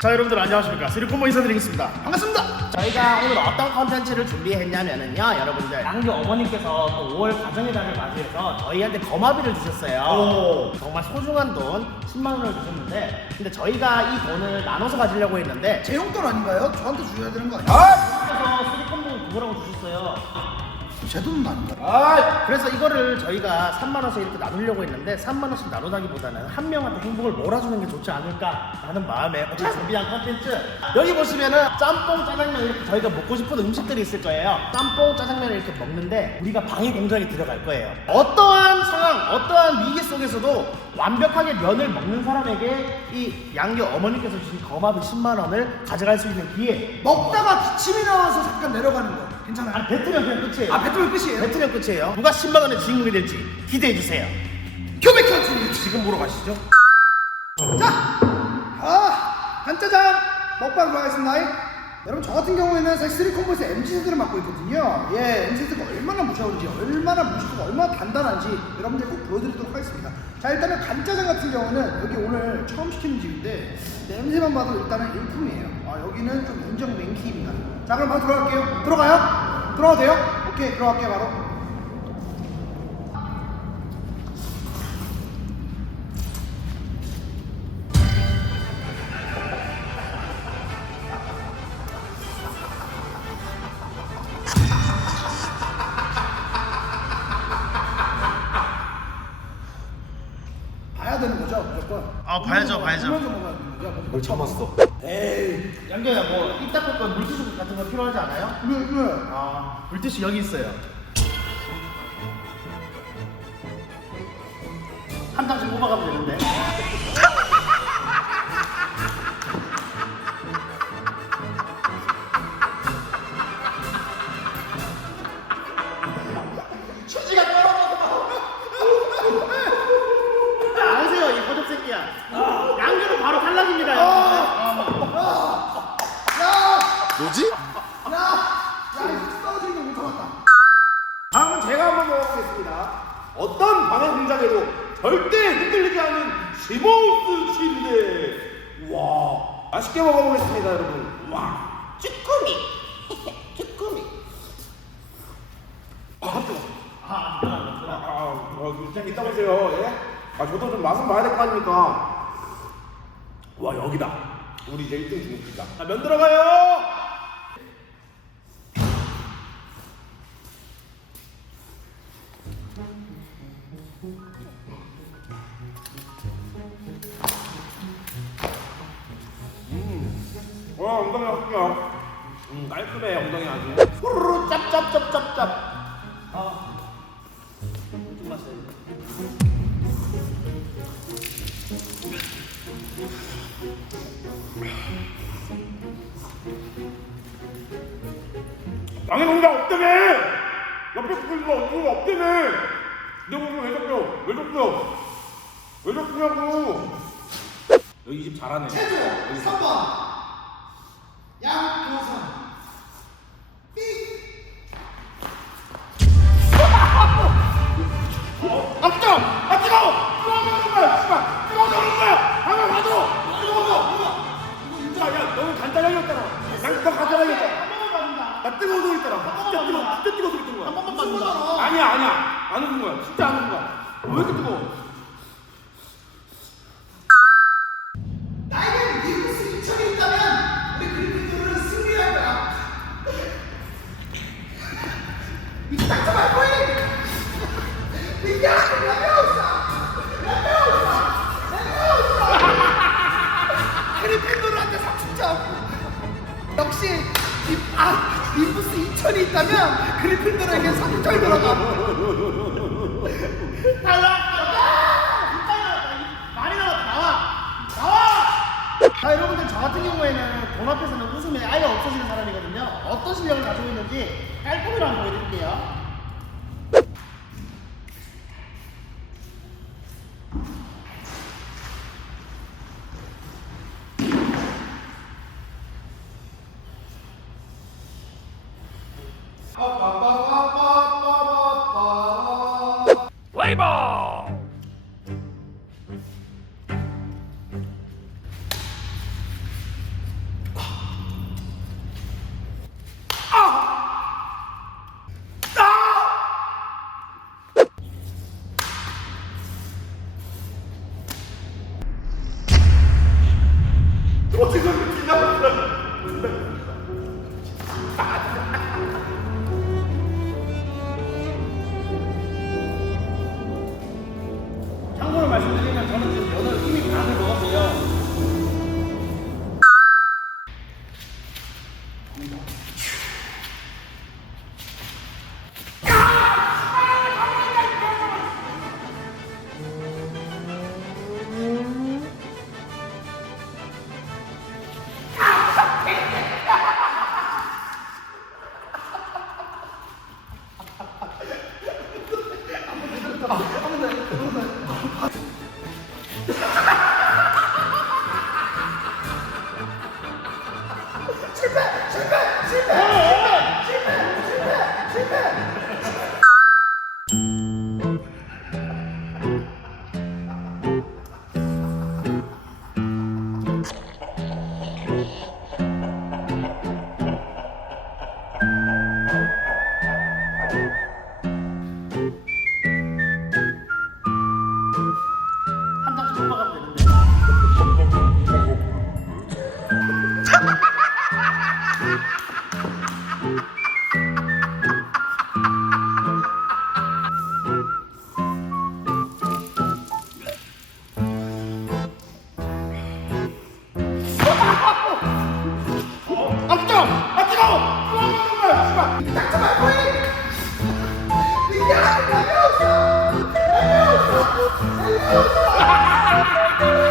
자 여러분들 안녕하십니까 쓰리콤보 인사드리겠습니다 반갑습니다 저희가 오늘 어떤 컨텐츠를 준비했냐면은요 여러분들 양교 어머니께서 또 5월 가정의 달을 맞이해서 저희한테 거마비를 주셨어요 오. 정말 소중한 돈 10만 원을 주셨는데 근데 저희가 이 돈을 나눠서 가지려고 했는데 제 용돈 아닌가요? 저한테 줘야 되는 거 아니에요? 그래서 쓰리콤보 그거라고 주셨어요 제 돈은 아닌가요? 아, 그래서 이거를 저희가 3만 원씩 이렇게 나누려고 했는데 3만 원씩 나누다기보다는 한 명한테 행복을 몰아주는 게 좋지 않을까라는 마음에 오늘 준비한 컨텐츠. 여기 보시면은 짬뽕 짜장면 이렇게 저희가 먹고 싶은 음식들이 있을 거예요. 짬뽕 짜장면을 이렇게 먹는데 우리가 방해 공작이 들어갈 거예요. 어떠한 상황 어떠한 위기 속에서도 완벽하게 면을 먹는 사람에게 이 양교 어머니께서 주신 거마비 10만 원을 가져갈 수 있는 기회 먹다가 기침이 나와서 잠깐 내려가는 거 괜찮아요? 아니 뱉으면 그냥 끝이에요 아 뱉으면 끝이에요? 뱉으면 끝이에요. 누가 10만 원의 주인공이 될지 기대해 주세요. 컨트리 지금 보러 가시죠. 자! 아! 간짜장 먹방 들어가겠습니다 여러분 저 같은 경우에는 사실 쓰리콤보에서 MZ세대를 맡고 있거든요. 예 MZ세대가 얼마나 무서운지 얼마나 무식하고 얼마나 단단한지 여러분들 꼭 보여드리도록 하겠습니다. 자 일단은 간짜장 같은 경우는 여기 오늘 처음 시키는 집인데 냄새만 봐도 일단은 일품이에요. 아 여기는 좀 인정 맨키입니다. 자 그럼 바로 들어갈게요. 들어가요? 들어가도 돼요? 오케이 들어갈게요 바로 뭘 참았어? 에이 양교야 뭐입 닦을 건 물티슈 같은 거 필요하지 않아요? 왜 왜? 아 물티슈 여기 있어요. 한 장씩 뽑아가면 되는데. 뭐지? 다음은 제가 한번 먹어보겠습니다 어떤 방해 공작에도 절대 흔들리지 않는 시모스 침대. 와, 맛있게 먹어보겠습니다, 여러분. 와, 쭈꾸미. 쭈꾸미. 아, 뜨거. 아, 아, 아, 일단 이따 보세요. 예? 아, 저도 좀 맛은 봐야 될 거 아닙니까? 와, 여기다. 우리 이제 1등 중입니다. 자, 면 들어가요. 엉덩이 어때요? 음, 깔끔해, 엉덩이 아주. 후루루 짭짭짭짭짭. 아. 좀 마셔야 방해 공작 없다며! 옆에 붙어있는 거 없다며! 내 몸을 왜 잡혀? 왜 잡혀? 왜 잡히냐고! 여기 집 잘하네. 태조 3번 나 뜨거워서 했잖아. 진짜 뜨거워. 진짜 뜨거워서 그랬던 거야. 한 번만 봐준다. 아니야, 아니야. 안 웃은 거야. 진짜 안 웃은 거야. 왜 이렇게 뜨거워? 인천이 있다면 많이 나왔다. 나와! 나와! 자, 여러분들 저 같은 경우에는 돈 앞에서는 웃음이 아예 없어지는 사람이거든요. 어떤 실력을 가지고 있는지 깔끔히로 한번 보여드릴게요. Play ball. 말씀드리면 저는 지금 연어 이미 반을 먹었어요. 아. Música Ha ha ha ha!